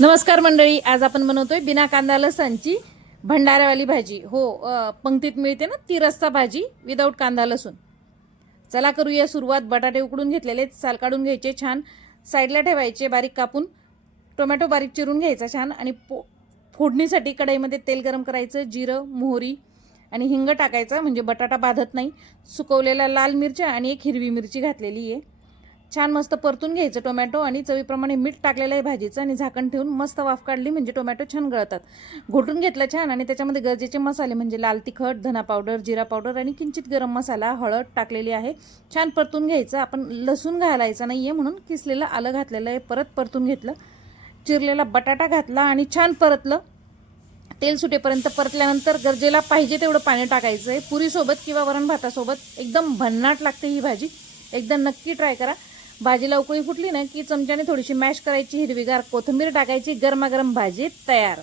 नमस्कार मंडळी, आज आपण बनवतोय बिना कांदा लसणची भंडाऱ्यावाली भाजी. पंक्तीत मिळते ना ती रस्सा भाजी विदाऊट कांदा लसूण. चला करूया सुरुवात. बटाटे उकडून घेतलेले, साल काढून घ्यायचे, छान साईडला ठेवायचे, बारीक कापून. टोमॅटो बारीक चिरून घ्यायचा छान. आणि फोडणीसाठी कढईमध्ये तेल गरम करायचं, जिरं, मोहरी आणि हिंग टाकायचा म्हणजे बटाटा बाधत नाही. सुकवलेल्या लाल मिरच्या आणि एक हिरवी मिरची घातलेली आहे. छान मस्त परतून घ्यायचं टोमॅटो आणि चवीप्रमाणे मीठ टाकलेलं आहे भाजीचं आणि झाकण ठेवून मस्त वाफ काढली म्हणजे टोमॅटो छान गळतात. घोटून घेतलं छान आणि त्याच्यामध्ये गरजेचे मसाले म्हणजे लाल तिखट, धना पावडर, जिरा पावडर आणि किंचित गरम मसाला, हळद टाकलेली आहे. छान परतून घ्यायचं. आपण लसूण घालायचा नाही आहे म्हणून किसलेलं आलं घातलेलं आहे. परत परतून घेतलं, चिरलेला बटाटा घातला आणि छान परतलं. तेल सुटेपर्यंत परतल्यानंतर गरजेला पाहिजे तेवढं पाणी टाकायचं आहे. पुरीसोबत किंवा वरण भातासोबत एकदम भन्नाट लागते ही भाजी. एकदा नक्की ट्राय करा. भाजीला उकळी फुटली ना की चमच्याने थोडीशी मॅश करायची, हिरवीगार कोथिंबीर टाकायची, गरमागरम भाजी तयार.